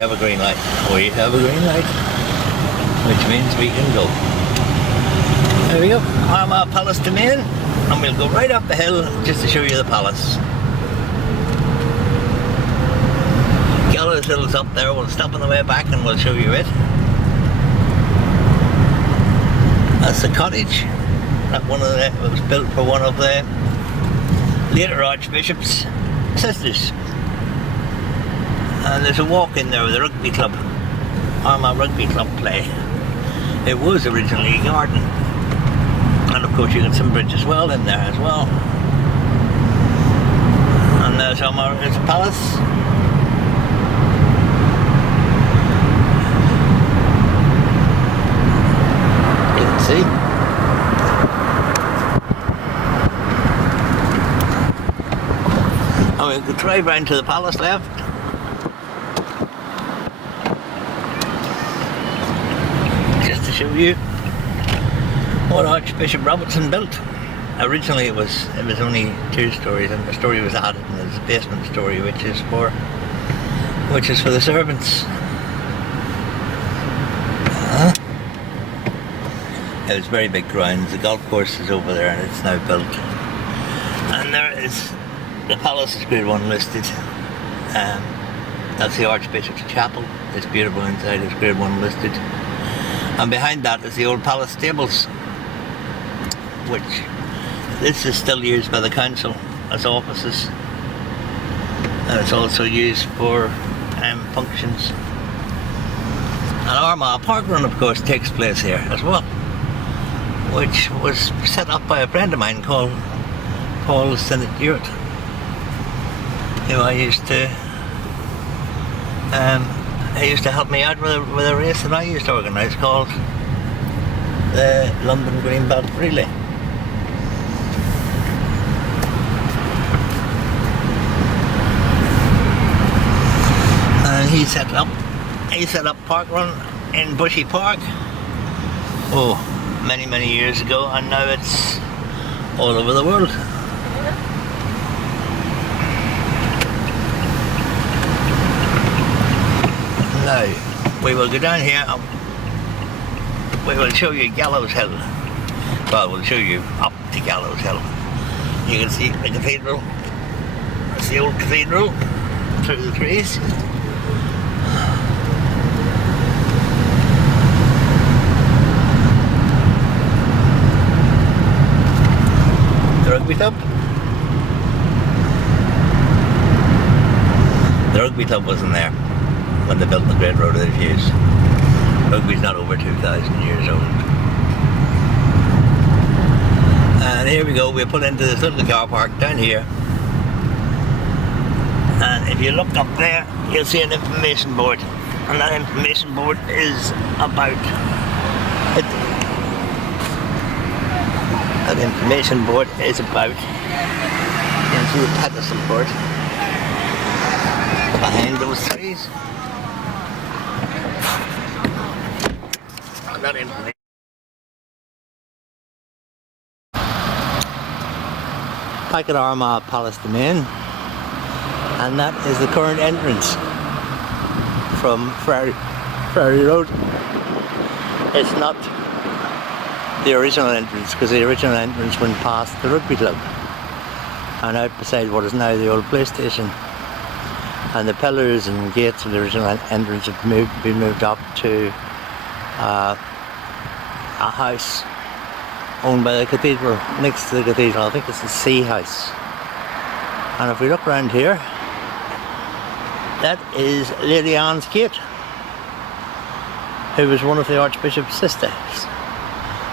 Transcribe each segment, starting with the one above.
Have a green light. We have a green light, which means we can go. There we go. Armagh Palace Demesne, and we'll go right up the hill just to show you the palace. Gallows Hill is up there. We'll stop on the way back and we'll show you it. That's the cottage. It was built for one of the later Archbishop's sisters. And there's a walk in there with the rugby club, Armagh Rugby Club play. It was originally a garden. And of course you got some bridge as well in there as well. And there's Armagh, there's a palace. You can see. And we could drive round to the palace left. To show you what Archbishop Robertson built. Originally it was only 2 stories, and the story was added, and there's a basement story which is for the servants. It was very big grounds. The golf course is over there and it's now built. And there is the palace is grade 1 listed. That's the Archbishop's chapel. It's beautiful inside. It's grade 1 listed. And behind that is the old palace stables, which this is still used by the council as offices, and it's also used for functions. And Armagh parkrun, of course, takes place here as well, which was set up by a friend of mine called Paul Sinnott-Ewart, who he used to help me out with a race that I used to organise called the London Greenbelt Relay. And he set up parkrun in Bushy Park, many years ago, and now it's all over the world. Now, we will go down here and we will show you Gallows Hill. Well, we'll show you up to Gallows Hill. You can see the cathedral. That's the old cathedral through the trees. The rugby club. The rugby club wasn't there when they built the Great Road of the Fuse. Rugby's not over 2,000 years old. And here we go, we pull into this little car park down here. And if you look up there, you'll see an information board. And that information board is about you can see the pedestal board behind those trees. That information. Back at Armagh Palace Demesne, and that is the current entrance from Friary Road. It's not the original entrance, because the original entrance went past the rugby club and out beside what is now the old police station. And the pillars and gates of the original entrance have been moved up to a house owned by the cathedral, next to the cathedral. I think it's the Sea House. And if we look around here, that is Lady Anne's Gate, who was one of the Archbishop's sisters.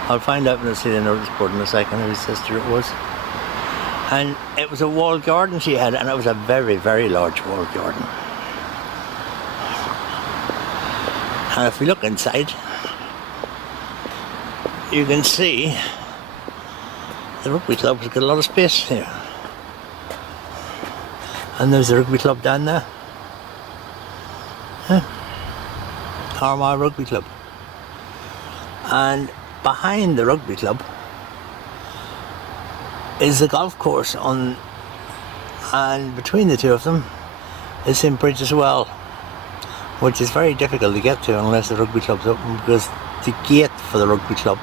I'll find out when I see the notice board in a second whose sister it was. And it was a walled garden she had, and it was a very, very large walled garden. And if we look inside, you can see the rugby club has got a lot of space here. And there's the rugby club down there. Armagh Rugby Club. And behind the rugby club is the golf course and between the two of them is St. Brigid as well, which is very difficult to get to unless the rugby club's open, because the gate for the rugby club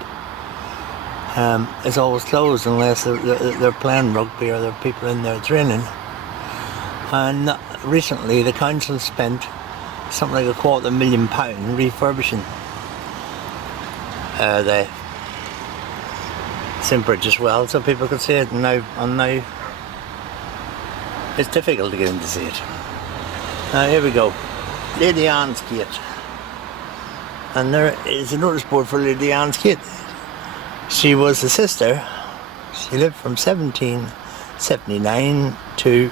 is always closed unless they're playing rugby or there are people in there training. And recently the council spent something like £250,000 refurbishing the St. Bridge as well, so people could see it, and now it's difficult to get in to see it. Now here we go, Lady Anne's Gate, and there is a notice board for Lady Anne's Gate. She was a sister. She lived from 1779 to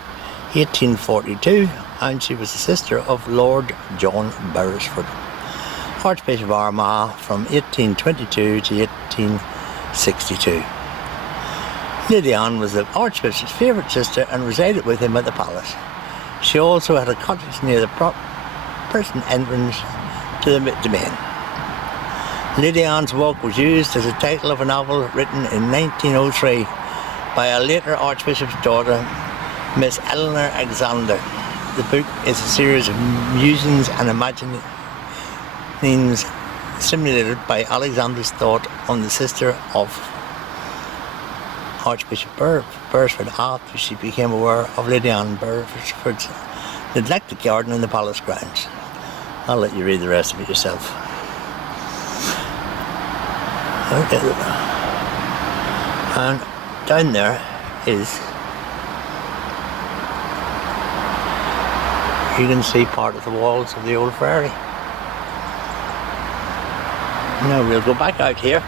1842, and she was the sister of Lord John Beresford, Archbishop of Armagh from 1822 to 1862. Lady Anne was the Archbishop's favourite sister and resided with him at the palace. She also had a cottage near the present entrance to the Demesne. Lady Anne's Walk was used as a title of a novel written in 1903 by a later Archbishop's daughter, Miss Eleanor Alexander. The book is a series of musings and imaginings stimulated by Alexander's thought on the sister of Archbishop Beresford after she became aware of Lady Anne Beresford's neglected garden in the palace grounds. I'll let you read the rest of it yourself. Okay. And down there is, you can see part of the walls of the old friary. Now we'll go back out here.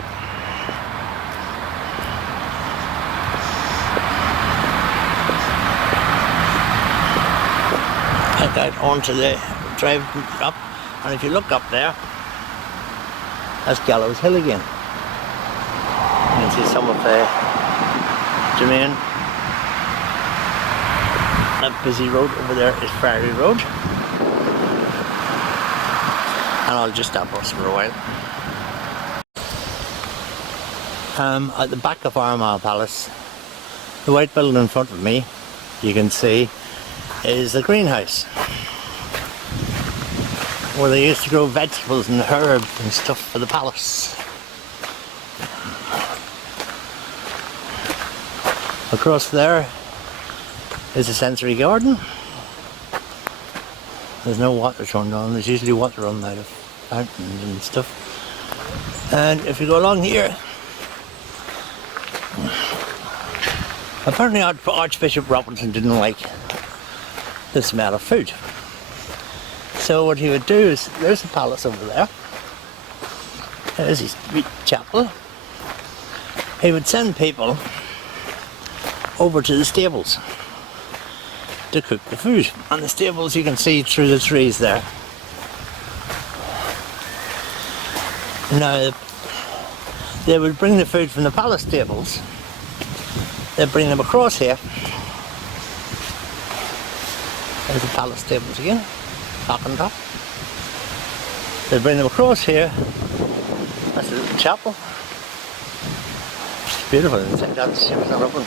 Back out onto the drive up, and if you look up there, that's Gallows Hill again. You can see some of the Demesne. That busy road over there is Friary Road. And I'll just stop us for a while. At the back of Armagh Palace, the white building in front of me, you can see, is the greenhouse, where they used to grow vegetables and herbs and stuff for the palace. Across there is a sensory garden. There's no water turned on, there's usually water run out of fountains and stuff. And if you go along here, apparently Archbishop Robinson didn't like the smell of food. So what he would do is, there's the palace over there, there's his chapel. He would send people over to the stables to cook the food. And the stables you can see through the trees there. Now they would bring the food from the palace stables, they'd bring them across here. There's the palace stables again, back on top. They'd bring them across here, that's the little chapel. It's beautiful inside, that's it was not open.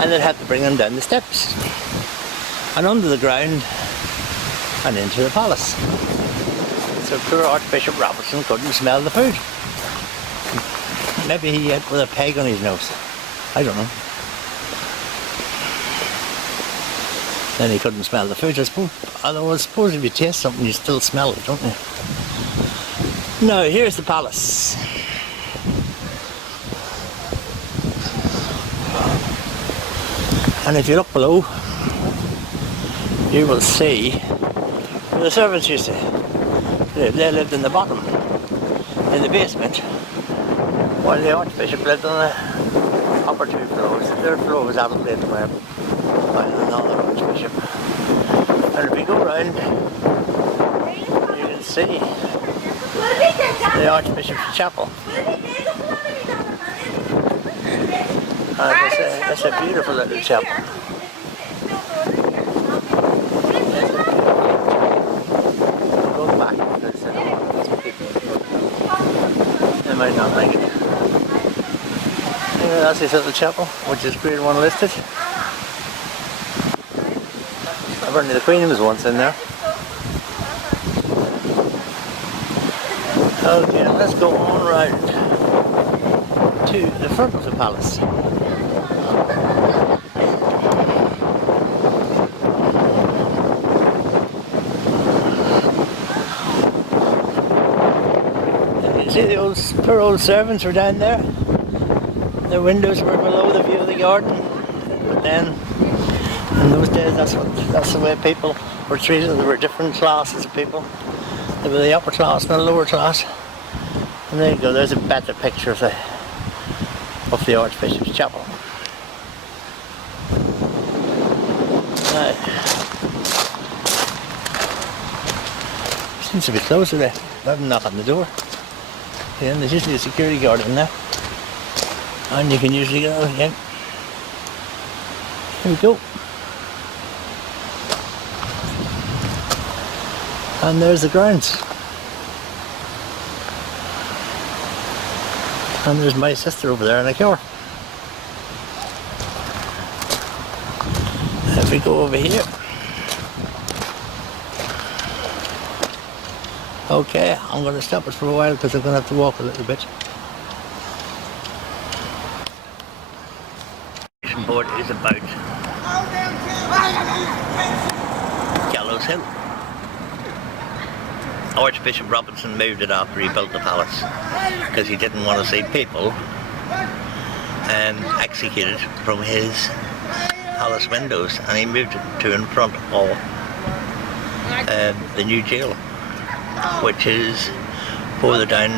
And they'd have to bring them down the steps and under the ground and into the palace. So poor Archbishop Robertson couldn't smell the food. Maybe he had with a peg on his nose. I don't know. Then he couldn't smell the food, I suppose. Although I suppose if you taste something you still smell it, don't you? Now here's the palace. And if you look below, you will see where the servants used to live. They lived in the bottom, in the basement, while the Archbishop lived on the upper two floors. The third floor was allocated by another Archbishop. And if you go round, you can see the Archbishop's chapel. That's a beautiful little chapel. Go back because they might not like it. Anyway, that's this little chapel, which is Grade 1 listed. Apparently the Queen was once in there. Okay, let's go on round to the front of the palace. You see the poor old servants were down there. Their windows were below the view of the garden. But then, in those days, that's the way people were treated. There were different classes of people. There were the upper class and the lower class. And there you go, there's a better picture of the Archbishop's chapel. Now, seems to be closed today. I haven't knocked on the door. Yeah, and there's usually a security guard in there. And you can usually get out again. Here we go. And there's the grounds. And there's my sister over there in a car. If we go over here. Okay, I'm going to stop it for a while because I'm going to have to walk a little bit. This board is about Gallows Hill. Archbishop Robinson moved it after he built the palace because he didn't want to see people executed from his palace windows, and he moved it to in front of the new jail, which is further down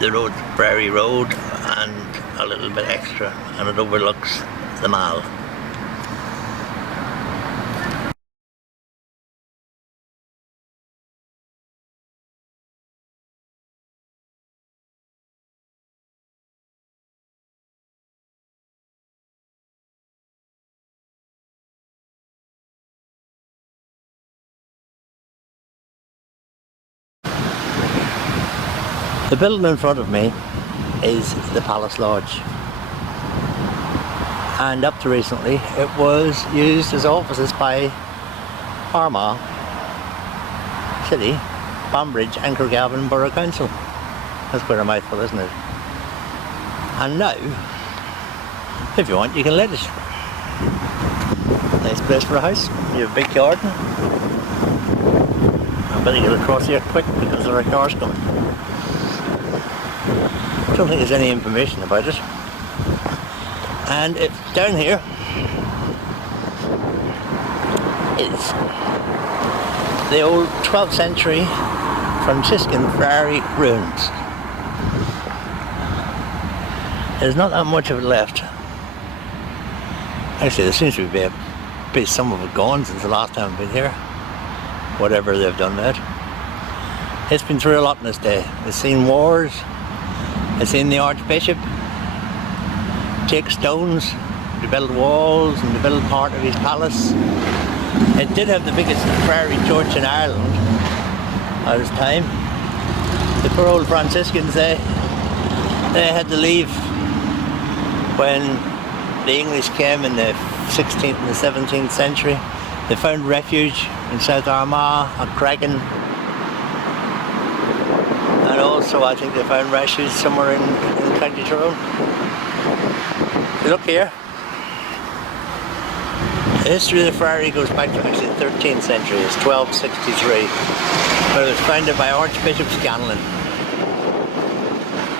the road, Friary Road, and a little bit extra, and it overlooks the Mall. The building in front of me is the Palace Lodge, and up to recently it was used as offices by Armagh City, Banbridge and Craigavon Borough Council. That's quite a mouthful, isn't it? And now, if you want, you can let it. Nice place for a house. You have a big garden. I better get across here quick because there are cars coming. I don't think there's any information about it. And it's down here is the old 12th century Franciscan Friary ruins. There's not that much of it left. Actually, there seems to be some of it gone since the last time I've been here. Whatever they've done with it. It's been through a lot in this day. It's seen wars. It's seen the Archbishop take stones to build walls and to build part of his palace. It did have the biggest friary church in Ireland at its time. The poor old Franciscans, they had to leave when the English came in the 16th and the 17th century. They found refuge in South Armagh, at Craigan, and also I think they found refuge somewhere in County Tyrone. If you look here, the history of the friary goes back to actually the 13th century. It's 1263, but it was founded by Archbishop Scanlon.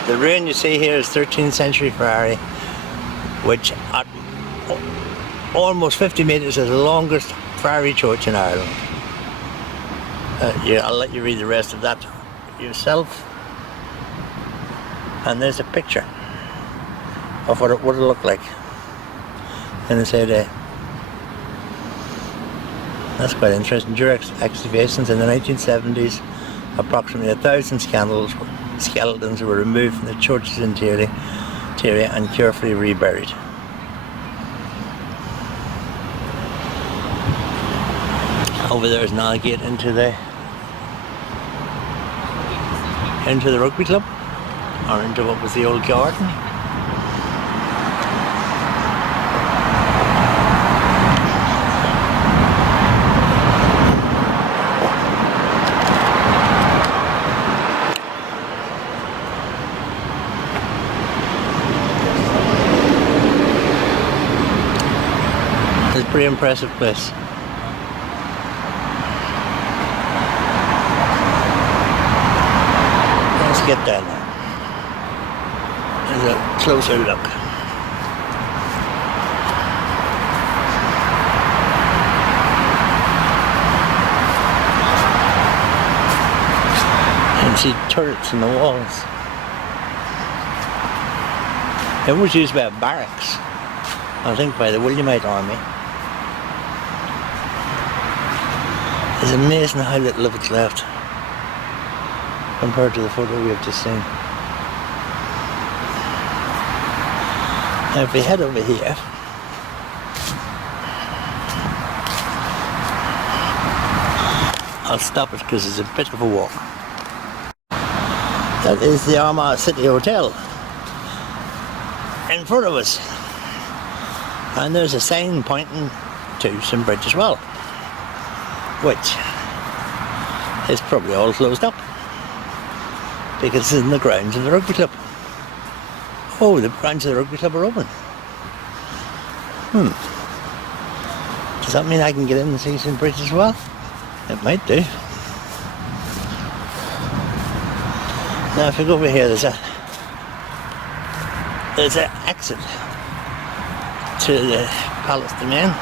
The ruin you see here is 13th century friary, which at almost 50 metres is the longest friary church in Ireland. Yeah, I'll let you read the rest of that yourself. And there's a picture of what it would have looked like in its heyday. That's quite interesting. During excavations in the 1970s, approximately 1,000 skeletons were removed from the church's interior and carefully reburied. Over there is now a gate into the rugby club, or into what was the old garden. Pretty impressive place. Let's get down there. There's a closer look. You can see turrets in the walls. It was used by a barracks, I think by the Williamite army. It's amazing how little of it's left compared to the photo we have just seen. Now if we head over here, I'll stop it because it's a bit of a walk. That is the Armagh City Hotel in front of us, and there's a sign pointing to St. Brigid's Well, which is probably all closed up because it's in the grounds of the rugby club. Oh, the grounds of the rugby club are open. Does that mean I can get in and see St. Brigid's Well? It might do. Now if we go over here, there's an exit to the Palace Demesne.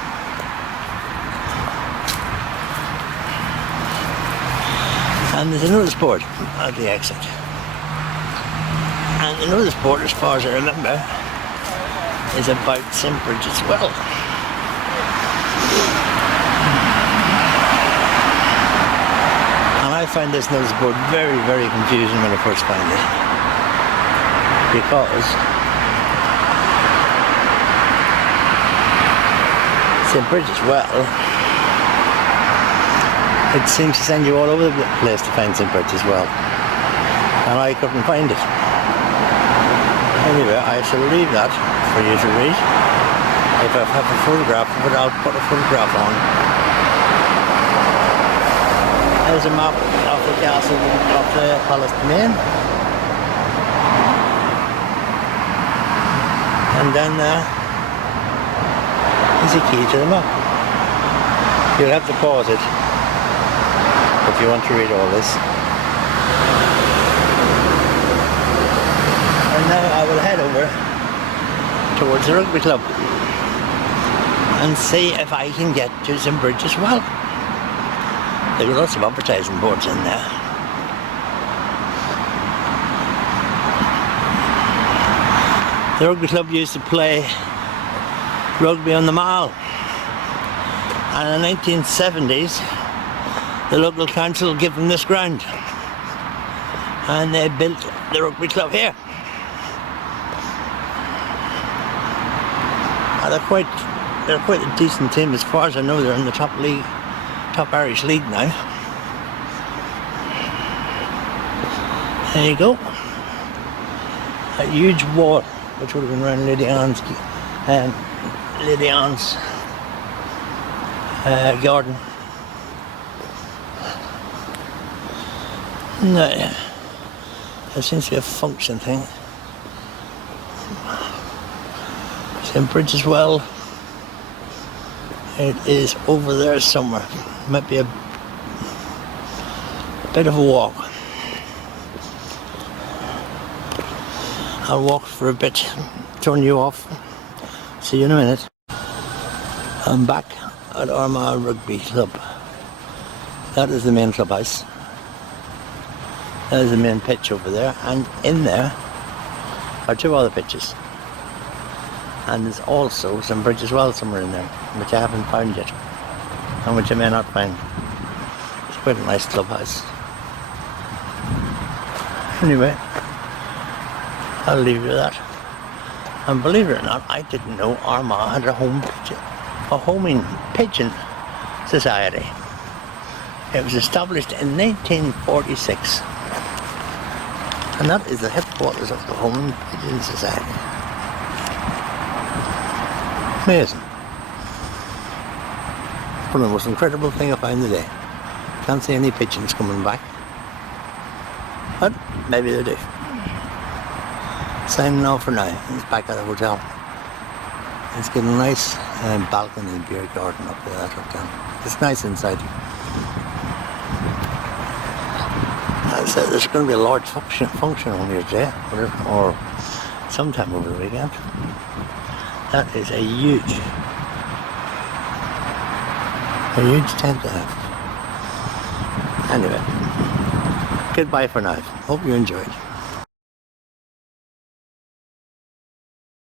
And there's a notice board at the exit. And the notice board, as far as I remember, is about St. Brigid's Well. And I find this notice board very, very confusing when I first found it. Because St. Brigid's Well, it seems to send you all over the place to find St. Brigid's Well. And I couldn't find it. Anyway, I shall leave that for you to read. If I have a photograph of it, I'll put a photograph on. There's a map of the castle of the Palace Demesne. And then there's a key to the map. You'll have to pause it if you want to read all this. And now I will head over towards the rugby club and see if I can get to St. Brigid's Well. There are lots of advertising boards in there. The rugby club used to play rugby on the Mall, and in the 1970s the local council gave them this ground and they built the rugby club here. And they're quite a decent team. As far as I know, they're in the top league, top Irish league now. There you go. A huge wall which would have been around Lady Anne's garden. No, there seems to be a function thing. St. Brigid's Well. It is over there somewhere. Might be a bit of a walk. I'll walk for a bit, turn you off. See you in a minute. I'm back at Armagh Rugby Club. That is the main clubhouse. That is the main pitch over there, and in there are two other pitches. And there's also St. Brigid's Well somewhere in there, which I haven't found yet, and which I may not find. It's quite a nice clubhouse. Anyway, I'll leave you with that. And believe it or not, I didn't know Armagh had a homing pigeon society. It was established in 1946. And that is the headquarters of the Homing Pigeon Society. Amazing. One of the most incredible thing I found today. Can't see any pigeons coming back. But maybe they do. Signing off for now. He's back at the hotel. It's got a nice balcony and beer garden up there, up down. It's nice inside. So there's going to be a large function on here today, or sometime over the weekend. That is a huge tent to have. Anyway, goodbye for now. Hope you enjoyed.